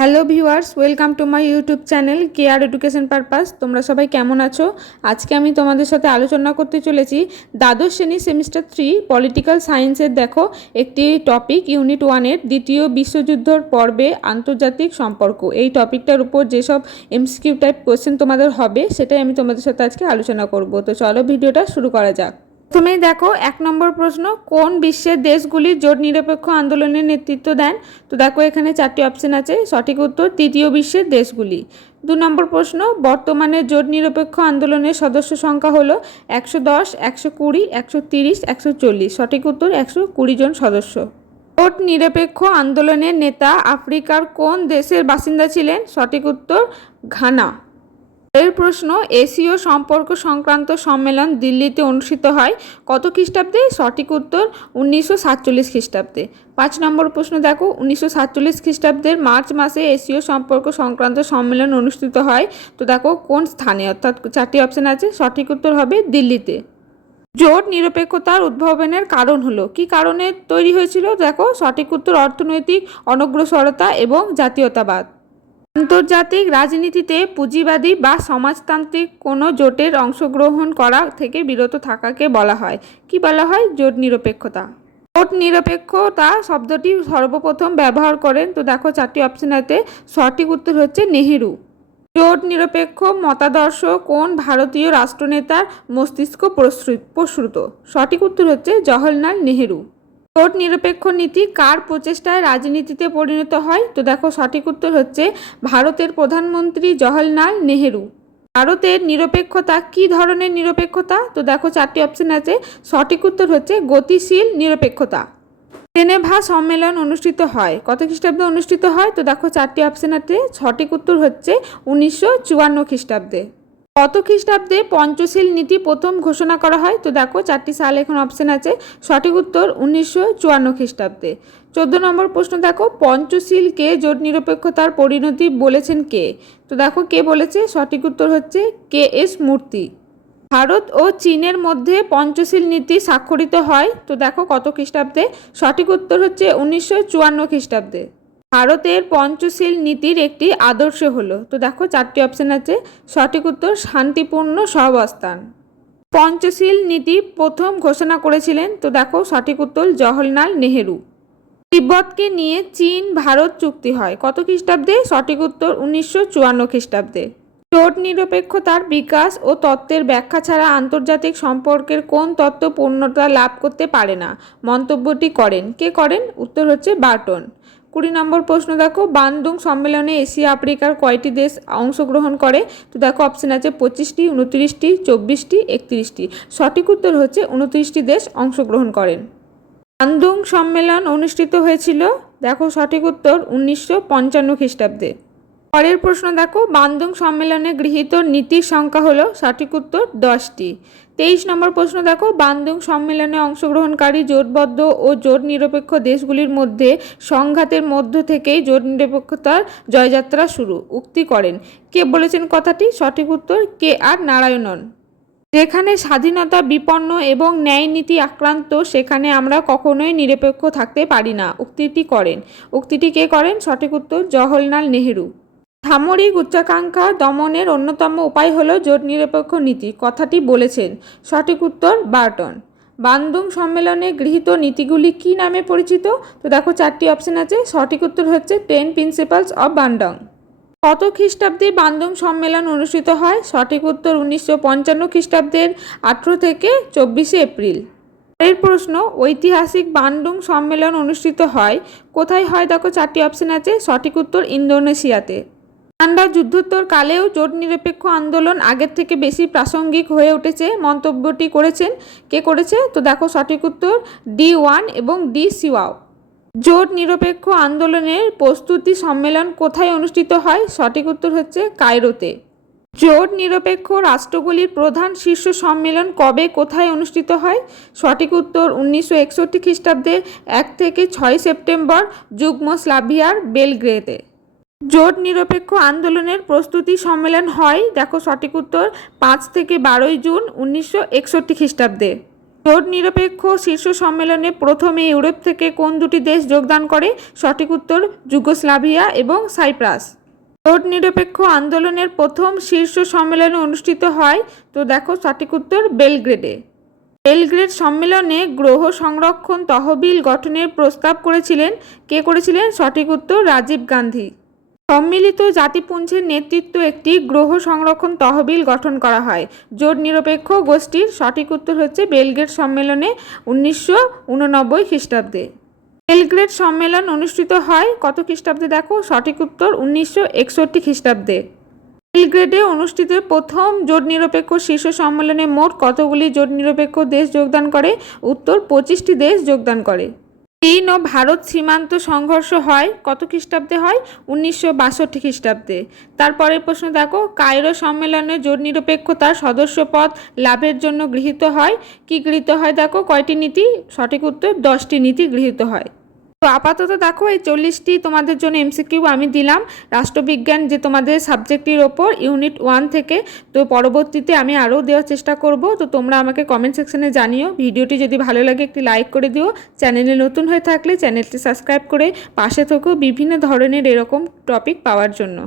Hello viewers, welcome to my YouTube channel care education purpose. তোমরা সবাই কেমন আছো? আজকে আমি তোমাদের সাথে আলোচনা করতে চলেছি দ্বাদশ শ্রেণি সেমিস্টার থ্রি পলিটিক্যাল সায়েন্সের। দেখো, একটি টপিক ইউনিট ওয়ানের দ্বিতীয় বিশ্বযুদ্ধর পর্বে আন্তর্জাতিক সম্পর্ক। এই টপিকটার উপর যেসব এমসিকিউ টাইপ কোয়েশ্চেন তোমাদের হবে, সেটাই আমি তোমাদের সাথে আজকে আলোচনা করব। তো চলো ভিডিওটা শুরু করা যাক। প্রথমেই দেখো, এক নম্বর প্রশ্ন, কোন বিশ্বের দেশগুলি জোট নিরপেক্ষ আন্দোলনের নেতৃত্ব দেন? তো দেখো, এখানে চারটি অপশন আছে, সঠিক উত্তর তৃতীয় বিশ্বের দেশগুলি। দু নম্বর প্রশ্ন, বর্তমানে জোট নিরপেক্ষ আন্দোলনের সদস্য সংখ্যা হলো একশো দশ, একশো কুড়ি, একশো তিরিশ, একশো চল্লিশ। সঠিক উত্তর, একশো কুড়ি জন সদস্য। জোট নিরপেক্ষ আন্দোলনের নেতা আফ্রিকার কোন দেশের বাসিন্দা ছিলেন? সঠিক উত্তর, ঘানা। এর প্রশ্ন এশীয় সম্পর্ক সংক্রান্ত সম্মেলন দিল্লিতে অনুষ্ঠিত হয় কত খ্রিস্টাব্দে? সঠিক উত্তর, উনিশশো সাতচল্লিশ খ্রিস্টাব্দে। পাঁচ নম্বর প্রশ্ন দেখো, উনিশশো সাতচল্লিশ খ্রিস্টাব্দের মার্চ মাসে এশীয় সম্পর্ক সংক্রান্ত সম্মেলন অনুষ্ঠিত হয়। তো দেখো, কোন স্থানে? অর্থাৎ চারটি অপশন আছে, সঠিক উত্তর হবে দিল্লিতে। জোট নিরপেক্ষতার উদ্ভাবনের কারণ হলো। কি কারণে তৈরি হয়েছিল? দেখো, সঠিক উত্তর অর্থনৈতিক অনগ্রসরতা এবং জাতীয়তাবাদ। আন্তর্জাতিক রাজনীতিতে পুঁজিবাদী বা সমাজতান্ত্রিক কোনো জোটের অংশগ্রহণ করা থেকে বিরত থাকাকে বলা হয়। কি বলা হয়? জোট নিরপেক্ষতা। জোট নিরপেক্ষতা শব্দটি সর্বপ্রথম ব্যবহার করেন, তো দেখো চারটি অপশন আছে সঠিক উত্তর হচ্ছে নেহেরু। জোট নিরপেক্ষ মতাদর্শ কোন ভারতীয় রাষ্ট্রনেতার মস্তিষ্ক প্রসৃ- প্রসূত? সঠিক উত্তর হচ্ছে জওহরলাল নেহেরু। জোট নিরপেক্ষ নীতি কার প্রচেষ্টায় রাজনীতিতে পরিণত হয়? তো দেখো সঠিক উত্তর হচ্ছে ভারতের প্রধানমন্ত্রী জওহরলাল নেহেরু। ভারতের নিরপেক্ষতা, কি ধরনের নিরপেক্ষতা? তো দেখো চারটি অপশন আছে। সঠিক উত্তর হচ্ছে গতিশীল নিরপেক্ষতা। জেনেভা সম্মেলন অনুষ্ঠিত হয়। কত খ্রিস্টাব্দে অনুষ্ঠিত হয়? তো দেখো চারটি অপশন আছে। সঠিক উত্তর হচ্ছে উনিশশো চুয়ান্ন খ্রিস্টাব্দে। কত খ্রিস্টাব্দে পঞ্চশীল নীতি প্রথম ঘোষণা করা হয়? তো দেখো, চারটি সাল এখন অপশন আছে। সঠিক উত্তর উনিশশো চুয়ান্ন খ্রিস্টাব্দে। চোদ্দ নম্বর প্রশ্ন দেখো পঞ্চশীলকে জোট নিরপেক্ষতার পরিণতি বলেছেন কে? তো দেখো, কে বলেছে? সঠিক উত্তর হচ্ছে কে এস মূর্তি। ভারত ও চীনের মধ্যে পঞ্চশীল নীতি স্বাক্ষরিত হয়। তো দেখো, কত খ্রিস্টাব্দে? সঠিক উত্তর হচ্ছে উনিশশো চুয়ান্ন খ্রিস্টাব্দে। ভারতের পঞ্চশীল নীতির একটি আদর্শ হলো। তো দেখো, চারটি অপশন আছে। সঠিক উত্তর, শান্তিপূর্ণ সহাবস্থান। পঞ্চশীল নীতি প্রথম ঘোষণা করেছিলেন, তো দেখো, সঠিক উত্তর, জওহরলাল নেহেরু। তিব্বতকে নিয়ে চীন, ভারত চুক্তি হয়। কত খ্রিস্টাব্দে? সঠিক উত্তর, উনিশশো চুয়ান্ন খ্রিস্টাব্দে। জোট নিরপেক্ষতার বিকাশ ও তত্ত্বের ব্যাখ্যা ছাড়া আন্তর্জাতিক সম্পর্কের কোন তত্ত্ব পূর্ণতা লাভ করতে পারে না, মন্তব্যটি করেন। কে করেন? উত্তর হচ্ছে বার্টন। কুড়ি নম্বর প্রশ্ন, দেখো, বান্দুং সম্মেলনে এশিয়া, আফ্রিকার কয়টি দেশ অংশগ্রহণ করে? তো দেখো অপশন আছে পঁচিশটি, উনত্রিশটি, চব্বিশটি, একত্রিশটি। সঠিক উত্তর হচ্ছে উনত্রিশটি দেশ অংশগ্রহণ করেন। বান্দুং সম্মেলন অনুষ্ঠিত হয়েছিল, দেখো সঠিক উত্তর, উনিশশো পঞ্চান্ন খ্রিস্টাব্দে। পরের প্রশ্ন দেখো বান্দুং সম্মেলনে গৃহীত নীতির সংখ্যা হলো সঠিক উত্তর দশটি। তেইশ নম্বর প্রশ্ন দেখো বান্দুং সম্মেলনে অংশগ্রহণকারী জোটবদ্ধ ও জোট নিরপেক্ষ দেশগুলির মধ্যে সংঘাতের মধ্য থেকেই জোট নিরপেক্ষতার জয়যাত্রা শুরু। উক্তি করেন। কে বলেছেন কথাটি? সঠিক উত্তর কে আর নারায়ণন। যেখানে স্বাধীনতা বিপন্ন এবং ন্যায় নীতি আক্রান্ত, সেখানে আমরা কখনোই নিরপেক্ষ থাকতে পারি না। উক্তিটি করেন। উক্তিটি কে করেন? সঠিক উত্তর জওহরলাল নেহেরু। সামরিক উচ্চাকাঙ্ক্ষা দমনের অন্যতম উপায় হলো জোট নিরপেক্ষ নীতি, কথাটি বলেছেন সঠিক উত্তর বার্টন। বান্দুং সম্মেলনে গৃহীত নীতিগুলি কি নামে পরিচিত? তো দেখো চারটি অপশন আছে, সঠিক উত্তর হচ্ছে টেন প্রিন্সিপালস অব বান্ডং কত খ্রিস্টাব্দে বান্দুং সম্মেলন অনুষ্ঠিত হয়? সঠিক উত্তর উনিশশো পঞ্চান্ন খ্রিস্টাব্দের আঠেরো থেকে চব্বিশে এপ্রিল। এর প্রশ্ন, ঐতিহাসিক বান্ডুং সম্মেলন অনুষ্ঠিত হয়? কোথায় হয়? দেখো চারটি অপশন আছে, সঠিক উত্তর ইন্দোনেশিয়াতে। ঠান্ডা যুদ্ধোত্তর কালেও জোট নিরপেক্ষ আন্দোলন আগের থেকে বেশি প্রাসঙ্গিক হয়ে উঠেছে। মন্তব্যটি করেছেন কে করেছে? তো দেখো সঠিক উত্তর, ডি ওয়ান এবং ডি সিওয়াও। জোট নিরপেক্ষ আন্দোলনের প্রস্তুতি সম্মেলন কোথায় অনুষ্ঠিত হয়? সঠিক উত্তর হচ্ছে কায়রোতে। জোট নিরপেক্ষ রাষ্ট্রগুলির প্রধান শীর্ষ সম্মেলন কবে, কোথায় অনুষ্ঠিত হয়? সঠিক উত্তর উনিশশো একষট্টি খ্রিস্টাব্দের এক থেকে ছয় সেপ্টেম্বর যুগ্মস্লাভিয়ার বেলগ্রেতে। জোট নিরপেক্ষ আন্দোলনের প্রস্তুতি সম্মেলন হয়, দেখো সঠিক উত্তর, পাঁচ থেকে বারোই জুন উনিশশো একষট্টি খ্রিস্টাব্দে। জোট নিরপেক্ষ শীর্ষ সম্মেলনে প্রথমে ইউরোপ থেকে কোন দুটি দেশ যোগদান করে? সঠিক উত্তর, যুগোস্লাভিয়া এবং সাইপ্রাস। জোট নিরপেক্ষ আন্দোলনের প্রথম শীর্ষ সম্মেলন অনুষ্ঠিত হয়, তো দেখো সঠিক উত্তর, বেলগ্রেডে। বেলগ্রেড সম্মেলনে গ্রহ সংরক্ষণ তহবিল গঠনের প্রস্তাব করেছিলেন। কে করেছিলেন? সঠিক উত্তর, রাজীব গান্ধী। সম্মিলিত জাতিপুঞ্জের নেতৃত্ব একটি গ্রহ সংরক্ষণ তহবিল গঠন করা হয়। জোট নিরপেক্ষ গোষ্ঠীর সঠিক উত্তর হচ্ছে বেলগ্রেড সম্মেলনে উনিশশো উননব্বই খ্রিস্টাব্দে। বেলগ্রেড সম্মেলন অনুষ্ঠিত হয় কত খ্রিস্টাব্দে দেখো? সঠিক উত্তর উনিশশো একষট্টি খ্রিস্টাব্দে। বেলগ্রেডে অনুষ্ঠিত প্রথম জোট নিরপেক্ষ শীর্ষ সম্মেলনে মোট কতগুলি জোট নিরপেক্ষ দেশ যোগদান করে? উত্তর পঁচিশটি দেশ যোগদান করে। চীন ও ভারত সীমান্ত সংঘর্ষ হয় কত খ্রিস্টাব্দে হয়? উনিশশো বাষট্টি খ্রিস্টাব্দে। তারপরের প্রশ্ন দেখো, কায়রো সম্মেলনে জোট নিরপেক্ষতার সদস্যপদ লাভের জন্য গৃহীত হয়। কি গৃহীত হয় দেখো, কয়টি নীতি? সঠিক উত্তর, দশটি নীতি গৃহীত হয়। তো আপাতত দেখো এই চল্লিশটি তোমাদের জন্য এমসিকিউ আমি দিলাম। রাষ্ট্রবিজ্ঞান যে তোমাদের সাবজেক্টটির ওপর, ইউনিট ওয়ান থেকে, তো পরবর্তীতে আমি আরও দেওয়ার চেষ্টা করব। তো তোমরা আমাকে কমেন্ট সেকশনে জানিও। ভিডিওটি যদি ভালো লাগে একটি লাইক করে দিও। চ্যানেলে নতুন হয়ে থাকলে চ্যানেলটি সাবস্ক্রাইব করে পাশে থেকেও বিভিন্ন ধরনের এরকম টপিক পাওয়ার জন্য।